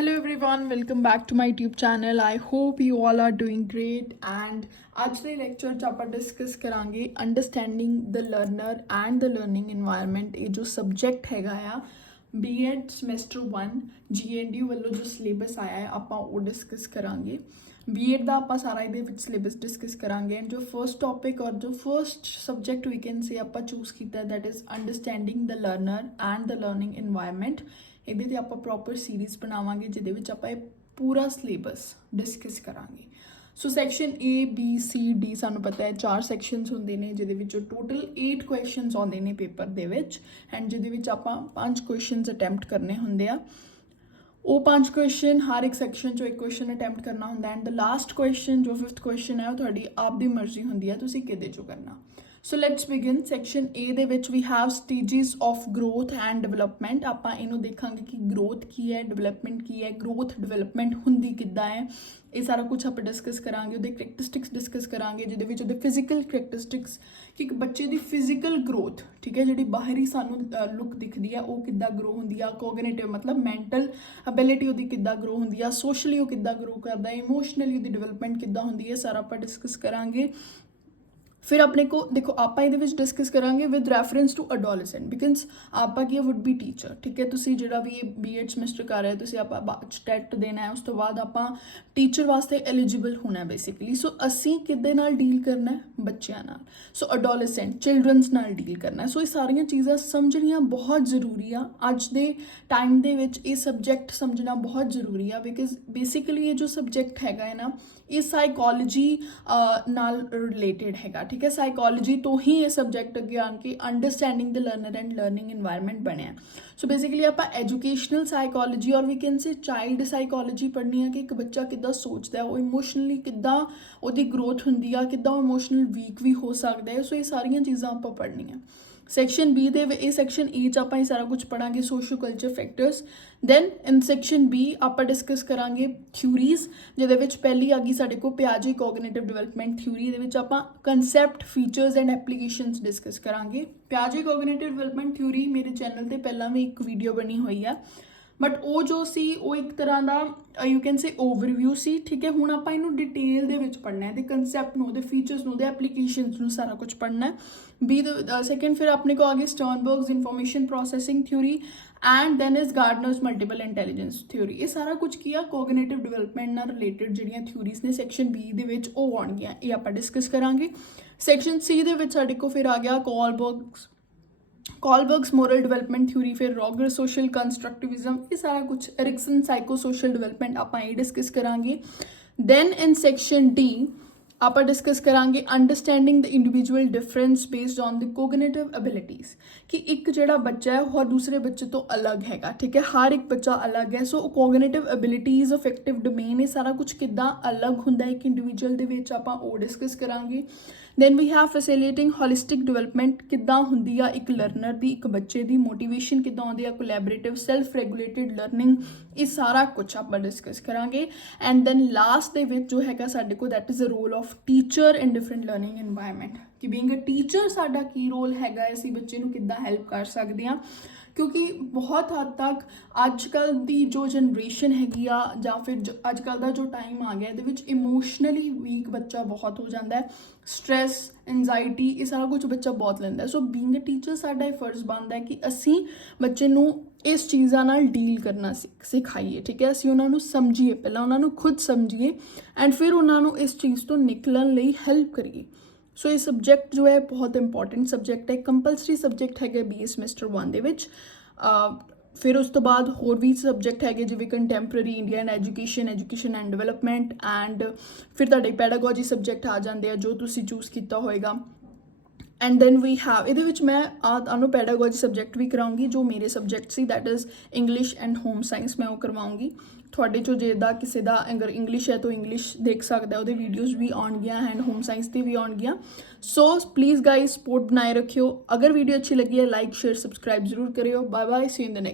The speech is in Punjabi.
Hello everyone, welcome back to my YouTube channel. I hope you all are doing great and आज ਦੇ ਲੈਕਚਰ 'ਚ ਆਪਾਂ ਡਿਸਕਸ ਕਰਾਂਗੇ understanding the learner and the learning environment. ਇਹ ਜੋ ਸਬਜੈਕਟ ਹੈਗਾ ਆ B.Ed ਸਮੈਸਟਰ 1 GNDU ਵੱਲੋਂ ਜੋ ਸਿਲੇਬਸ ਆਇਆ ਹੈ ਆਪਾਂ ਉਹ ਡਿਸਕਸ ਕਰਾਂਗੇ। B.Ed ਦਾ ਆਪਾਂ ਸਾਰਾ ਇਹਦੇ ਵਿੱਚ ਸਿਲੇਬਸ ਡਿਸਕਸ ਕਰਾਂਗੇ ਐਂਡ ਜੋ ਫਰਸਟ ਟੌਪਿਕ ਔਰ ਜੋ first subject we can say ਆਪਾਂ ਚੂਜ਼ ਕੀਤਾ that is understanding the learner and the learning environment. ਇਹਦੇ ਤੇ ਆਪਾਂ ਪ੍ਰੋਪਰ ਸੀਰੀਜ਼ ਬਣਾਵਾਂਗੇ ਜਿਹਦੇ ਵਿੱਚ ਆਪਾਂ ਇਹ ਪੂਰਾ ਸਿਲੇਬਸ ਡਿਸਕਸ ਕਰਾਂਗੇ। ਸੋ section A B C D ਸਾਨੂੰ ਪਤਾ ਹੈ 4 ਸੈਕਸ਼ਨਸ ਹੁੰਦੇ ਨੇ ਜਿਹਦੇ ਵਿੱਚੋਂ ਟੋਟਲ 8 ਕੁਐਸਚਨਸ ਆਉਂਦੇ ਨੇ ਪੇਪਰ ਦੇ ਵਿੱਚ ਐਂਡ ਜਿਹਦੇ ਵਿੱਚ ਆਪਾਂ 5 ਕੁਐਸਚਨਸ ਅਟੈਂਪਟ ਕਰਨੇ ਹੁੰਦੇ ਆ। ਉਹ 5 ਕੁਐਸਚਨ ਹਰ ਇੱਕ ਸੈਕਸ਼ਨ 'ਚੋਂ ਇੱਕ ਕੁਐਸਚਨ ਅਟੈਂਪਟ ਕਰਨਾ ਹੁੰਦਾ ਐਂਡ ਦ ਲਾਸਟ ਕੁਐਸਚਨ ਜੋ 5th ਕੁਐਸਚਨ ਹੈ ਉਹ ਤੁਹਾਡੀ ਆਪ ਦੀ ਮਰਜ਼ੀ ਹੁੰਦੀ ਹੈ ਤੁਸੀਂ ਕਿਹਦੇ 'ਚੋਂ ਕਰਨਾ। So let's begin. Section A ਦੇ ਵਿੱਚ we have stages of growth and development. ਆਪਾਂ ਇਹਨੂੰ ਦੇਖਾਂਗੇ ਕਿ ਗਰੋਥ ਕੀ ਹੈ, ਡਿਵੈਲਪਮੈਂਟ ਕੀ ਹੈ, ਗਰੋਥ ਡਿਵੈਲਪਮੈਂਟ ਹੁੰਦੀ ਕਿੱਦਾਂ ਹੈ, ਇਹ ਸਾਰਾ ਕੁਝ ਆਪਾਂ ਡਿਸਕਸ ਕਰਾਂਗੇ। ਉਹਦੇ ਕਰੈਕਟਰਿਸਟਿਕਸ ਡਿਸਕਸ ਕਰਾਂਗੇ ਜਿਹਦੇ ਵਿੱਚ ਉਹਦੇ ਫਿਜ਼ੀਕਲ ਕਰੈਕਟਰਿਸਟਿਕਸ ਕਿ ਇੱਕ ਬੱਚੇ ਦੀ ਫਿਜ਼ੀਕਲ ਗਰੋਥ, ਠੀਕ ਹੈ, ਜਿਹੜੀ ਬਾਹਰੀ ਸਾਨੂੰ ਲੁੱਕ ਦਿਖਦੀ ਹੈ ਉਹ ਕਿੱਦਾਂ ਗਰੋ ਹੁੰਦੀ ਆ, ਕੋਗਨੀਟਿਵ ਮਤਲਬ ਮੈਂਟਲ ਅਬਿਲਿਟੀ ਉਹਦੀ ਕਿੱਦਾਂ ਗਰੋ ਹੁੰਦੀ ਆ, ਸੋਸ਼ਲੀ ਉਹ ਕਿੱਦਾਂ ਗਰੋ ਕਰਦਾ, ਇਮੋਸ਼ਨਲੀ ਉਹਦੀ ਡਿਵੈਲਪਮੈਂਟ ਕਿੱਦਾਂ ਹੁੰਦੀ ਹੈ, ਸਾਰਾ ਆਪਾਂ ਡਿਸਕਸ ਕਰਾਂਗੇ। ਫਿਰ ਆਪਣੇ ਕੋ ਦੇਖੋ ਆਪਾਂ ਇਹਦੇ ਵਿੱਚ ਡਿਸਕਸ ਕਰਾਂਗੇ ਵਿਦ ਰੈਫਰੈਂਸ ਟੂ ਅਡੋਲੈਸੈਂਟ ਬਿਕਾਜ਼ ਆਪਾਂ ਕੀ ਵੁੱਡ ਬੀ ਟੀਚਰ, ਠੀਕ ਹੈ। ਤੁਸੀਂ ਜਿਹੜਾ ਵੀ ਇਹ B.Ed ਸਮੈਸਟਰ ਕਰ ਰਹੇ ਤੁਸੀਂ ਆਪਾਂ ਬਾਅਦ 'ਚ ਟੈਟ ਦੇਣਾ ਹੈ, ਉਸ ਤੋਂ ਬਾਅਦ ਆਪਾਂ ਟੀਚਰ ਵਾਸਤੇ ਐਲੀਜੀਬਲ ਹੋਣਾ ਬੇਸਿਕਲੀ। ਸੋ ਅਸੀਂ ਕਿਹਦੇ ਨਾਲ ਡੀਲ ਕਰਨਾ ਹੈ? ਬੱਚਿਆਂ ਨਾਲ। ਸੋ ਅਡੋਲੈਸੈਂਟ ਚਿਲਡਰਨਸ ਨਾਲ ਡੀਲ ਕਰਨਾ। ਸੋ ਇਹ ਸਾਰੀਆਂ ਚੀਜ਼ਾਂ ਸਮਝਣੀਆਂ ਬਹੁਤ ਜ਼ਰੂਰੀ ਆ ਅੱਜ ਦੇ ਟਾਈਮ ਦੇ ਵਿੱਚ। ਇਹ ਸਬਜੈਕਟ ਸਮਝਣਾ ਬਹੁਤ ਜ਼ਰੂਰੀ ਆ ਬਿਕਾਜ਼ ਬੇਸਿਕਲੀ ਇਹ ਜੋ ਸਬਜੈਕਟ ਹੈਗਾ ਹੈ ਨਾ ਇਹ ਸਾਈਕੋਲੋਜੀ ਨਾਲ ਰਿਲੇਟਡ ਹੈਗਾ, ਠੀਕ ਹੈ। ਸਾਈਕੋਲੋਜੀ ਤੋਂ ਹੀ ਇਹ ਸਬਜੈਕਟ ਅੱਗੇ ਆਣ ਕੇ understanding the learner and learning environment ਬਣਿਆ। ਸੋ ਬੇਸਿਕਲੀ ਆਪਾਂ educational psychology or we can say child psychology ਪੜ੍ਹਨੀ ਆ ਕਿ ਇੱਕ ਬੱਚਾ ਕਿੱਦਾਂ ਸੋਚਦਾ, ਉਹ ਇਮੋਸ਼ਨਲੀ ਕਿੱਦਾਂ ਉਹਦੀ ਗਰੋਥ ਹੁੰਦੀ ਆ, ਕਿੱਦਾਂ ਉਹ ਇਮੋਸ਼ਨਲ ਵੀਕ ਵੀ ਹੋ ਸਕਦਾ ਹੈ। ਸੋ ਇਹ ਸਾਰੀਆਂ ਚੀਜ਼ਾਂ ਆਪਾਂ ਪੜ੍ਹਨੀਆਂ। ਸੈਕਸ਼ਨ B ਦੇ ਇਹ ਸੈਕਸ਼ਨ E 'ਚ ਆਪਾਂ ਇਹ ਸਾਰਾ ਕੁਝ ਪੜਾਂਗੇ ਸੋਸ਼ੋ ਕਲਚਰ ਫੈਕਟਰਸ। ਦੈਨ ਇਨ ਸੈਕਸ਼ਨ B ਆਪਾਂ ਡਿਸਕਸ ਕਰਾਂਗੇ ਥਿਊਰੀਜ਼ ਜਿਹਦੇ ਵਿੱਚ ਪਹਿਲੀ ਆ ਗਈ ਸਾਡੇ ਕੋਲ ਪਿਆਜੇ ਕੋਗਨੀਟਿਵ ਡਿਵੈਲਪਮੈਂਟ ਥਿਊਰੀ। ਦੇ ਵਿੱਚ ਆਪਾਂ concept, features and applications discuss ਕਰਾਂਗੇ। ਪਿਆਜੇ ਕੋਗਨੀਟਿਵ ਡਿਵੈਲਪਮੈਂਟ ਥਿਊਰੀ ਮੇਰੇ ਚੈਨਲ ਤੇ ਪਹਿਲਾਂ ਵੀ ਇੱਕ ਵੀਡੀਓ ਬਣੀ ਹੋਈ ਆ ਬਟ ਉਹ ਜੋ ਸੀ ਉਹ ਇੱਕ ਤਰ੍ਹਾਂ ਦਾ ਯੂ ਕੈਨ ਸੇ ਓਵਰਵਿਊ ਸੀ, ਠੀਕ ਹੈ। ਹੁਣ ਆਪਾਂ ਇਹਨੂੰ ਡਿਟੇਲ ਦੇ ਵਿੱਚ ਪੜ੍ਹਨਾ ਹੈ ਤੇ ਕਨਸੈਪਟ ਨੂੰ, ਉਹਦੇ ਫੀਚਰਸ ਨੂੰ, ਉਹਦੇ ਐਪਲੀਕੇਸ਼ਨਸ ਨੂੰ ਸਾਰਾ ਕੁਝ ਪੜ੍ਹਨਾ ਹੈ। B ਦੇ ਸੈਕੰਡ ਫਿਰ ਆਪਣੇ ਕੋ ਆਗੇ Sternberg's information processing theory and then is Gardner's multiple intelligence theory. ਇਹ ਸਾਰਾ ਕੁਝ ਕੀ ਆ ਕੋਗਨੀਟਿਵ ਡਿਵੈਲਪਮੈਂਟ ਨਾਲ ਰਿਲੇਟਡ ਜਿਹੜੀਆਂ ਥਿਊਰੀਜ਼ ਨੇ ਸੈਕਸ਼ਨ B ਦੇ ਵਿੱਚ ਉਹ ਆਉਣਗੀਆਂ, ਇਹ ਆਪਾਂ ਡਿਸਕਸ ਕਰਾਂਗੇ। ਸੈਕਸ਼ਨ C ਦੇ ਵਿੱਚ ਸਾਡੇ ਕੋਲ ਫਿਰ ਆ ਗਿਆ ਕੋਲਬਰਗਸ ਮੋਰਲ ਡਿਵੈਲਪਮੈਂਟ ਥਿਊਰੀ, ਫਿਰ ਰੋਗਰ ਸੋਸ਼ਲ ਕੰਸਟਰਕਟਿਵਿਜ਼ਮ, ਇਹ ਸਾਰਾ ਕੁਝ ਐਰਿਕਸਨ ਸਾਈਕੋ ਸੋਸ਼ਲ ਡਿਵੈਲਪਮੈਂਟ ਆਪਾਂ ਇਹ ਡਿਸਕਸ ਕਰਾਂਗੇ। ਦੈਨ ਇਨ ਸੈਕਸ਼ਨ D ਆਪਾਂ ਡਿਸਕਸ ਕਰਾਂਗੇ understanding the individual difference based on the cognitive ਐਬਿਲਿਟੀਜ਼ ਕਿ ਇੱਕ ਜਿਹੜਾ ਬੱਚਾ ਹੈ ਉਹ ਦੂਸਰੇ ਬੱਚੇ ਤੋਂ ਅਲੱਗ ਹੈਗਾ, ਠੀਕ ਹੈ। ਹਰ ਇੱਕ ਬੱਚਾ ਅਲੱਗ ਹੈ। ਸੋ ਕੋਗਨੀਟਿਵ ਐਬਿਲਿਟੀਜ਼, ਅਫੈਕਟਿਵ ਡੋਮੇਨ, ਇਹ ਸਾਰਾ ਕੁਝ ਕਿੱਦਾਂ ਅਲੱਗ ਹੁੰਦਾ ਇੱਕ ਇੰਡੀਵਿਜੂਅਲ ਦੇ ਵਿੱਚ ਆਪਾਂ ਉਹ ਡਿਸਕਸ ਕਰਾਂਗੇ। Then we have facilitating holistic development ਕਿੱਦਾਂ ਹੁੰਦੀ ਆ ਇੱਕ ਲਰਨਰ ਦੀ, ਇੱਕ ਬੱਚੇ ਦੀ ਮੋਟੀਵੇਸ਼ਨ ਕਿੱਦਾਂ ਆਉਂਦੀ ਆ, ਕੋਲੈਬੋਰੇਟਿਵ ਸੈਲਫ ਰੈਗੂਲੇਟਿਡ ਲਰਨਿੰਗ, ਇਹ ਸਾਰਾ ਕੁਝ ਆਪਾਂ ਡਿਸਕਸ ਕਰਾਂਗੇ। ਐਂਡ ਦੈਨ ਲਾਸਟ ਦੇ ਵਿੱਚ ਜੋ ਹੈਗਾ ਸਾਡੇ ਕੋਲ that is a role of teacher in different learning environment ਕਿ ਬੀਇੰਗ ਅ ਟੀਚਰ ਸਾਡਾ ਕੀ ਰੋਲ ਹੈਗਾ, ਅਸੀਂ ਬੱਚੇ ਨੂੰ ਕਿੱਦਾਂ ਹੈਲਪ ਕਰ ਸਕਦੇ ਹਾਂ। ਕਿਉਂਕਿ ਬਹੁਤ ਹੱਦ ਤੱਕ ਅੱਜ ਕੱਲ੍ਹ ਦੀ ਜੋ ਜਨਰੇਸ਼ਨ ਹੈਗੀ ਆ ਜਾਂ ਫਿਰ ਅੱਜ ਕੱਲ੍ਹ ਦਾ ਜੋ ਟਾਈਮ ਆ ਗਿਆ ਇਹਦੇ ਵਿੱਚ ਇਮੋਸ਼ਨਲੀ ਵੀਕ ਬੱਚਾ ਬਹੁਤ ਹੋ ਜਾਂਦਾ ਹੈ। ਸਟ੍ਰੈਸ, ਐਂਜ਼ਾਈਟੀ, ਇਹ ਸਾਰਾ ਕੁਝ ਬੱਚਾ ਬਹੁਤ ਲੈਂਦਾ। ਸੋ ਬੀਇੰਗ ਅ ਟੀਚਰ ਸਾਡਾ ਇਹ ਫਰਜ਼ ਬਣਦਾ ਹੈ ਕਿ ਅਸੀਂ ਬੱਚੇ ਨੂੰ ਇਸ ਚੀਜ਼ਾਂ ਨਾਲ ਡੀਲ ਕਰਨਾ ਸਿਖਾਈਏ, ਠੀਕ ਹੈ। ਅਸੀਂ ਉਹਨਾਂ ਨੂੰ ਸਮਝੀਏ, ਪਹਿਲਾਂ ਉਹਨਾਂ ਨੂੰ ਖੁਦ ਸਮਝੀਏ ਐਂਡ ਫਿਰ ਉਹਨਾਂ ਨੂੰ ਇਸ ਚੀਜ਼ ਤੋਂ ਨਿਕਲਣ ਲਈ ਹੈਲਪ ਕਰੀਏ। ਸੋ ਇਹ ਸਬਜੈਕਟ ਜੋ ਹੈ ਬਹੁਤ ਇੰਪੋਰਟੈਂਟ ਸਬਜੈਕਟ ਹੈ, ਕੰਪਲਸਰੀ ਸਬਜੈਕਟ ਹੈਗਾ BA ਸਮੈਸਟਰ 1 ਦੇ ਵਿੱਚ। ਫਿਰ ਉਸ ਤੋਂ ਬਾਅਦ ਹੋਰ ਵੀ ਸਬਜੈਕਟ ਹੈਗੇ ਜਿਵੇਂ contemporary Indian education and development and ਫਿਰ ਤੁਹਾਡੇ ਪੈਡਾਗੋਜੀ ਸਬਜੈਕਟ ਆ ਜਾਂਦੇ ਆ ਜੋ ਤੁਸੀਂ ਚੂਜ਼ ਕੀਤਾ ਹੋਏਗਾ। ਐਂਡ ਦੈਨ ਵੀ ਹੈਵ ਇਹਦੇ ਵਿੱਚ ਮੈਂ ਤੁਹਾਨੂੰ ਪੈਡਾਗੋਜੀ ਸਬਜੈਕਟ ਵੀ ਕਰਾਉਂਗੀ ਜੋ ਮੇਰੇ subject C that is English and home science, ਮੈਂ ਉਹ ਕਰਵਾਉਂਗੀ। ਤੁਹਾਡੇ ਚੋਂ ਜਿਹਦਾ ਕਿਸੇ ਦਾ ਅਗਰ ਇੰਗਲਿਸ਼ ਹੈ ਤਾਂ ਇੰਗਲਿਸ਼ ਦੇਖ ਸਕਦਾ, ਉਹਦੇ ਵੀਡੀਓਜ਼ ਵੀ ਆਉਣਗੀਆਂ ਐਂਡ ਹੋਮ ਸਾਇੰਸ ਦੀ ਵੀ ਆਉਣਗੀਆਂ। ਸੋ ਪਲੀਜ਼ ਗਾਈਜ਼ ਸਪੋਰਟ ਬਣਾਏ ਰੱਖਿਓ। ਅਗਰ ਵੀਡੀਓ ਅੱਛੀ ਲੱਗੀ ਹੈ ਲਾਈਕ ਸ਼ੇਅਰ ਸਬਸਕ੍ਰਾਈਬ ਜ਼ਰੂਰ ਕਰਿਓ। Bye bye, see in the next.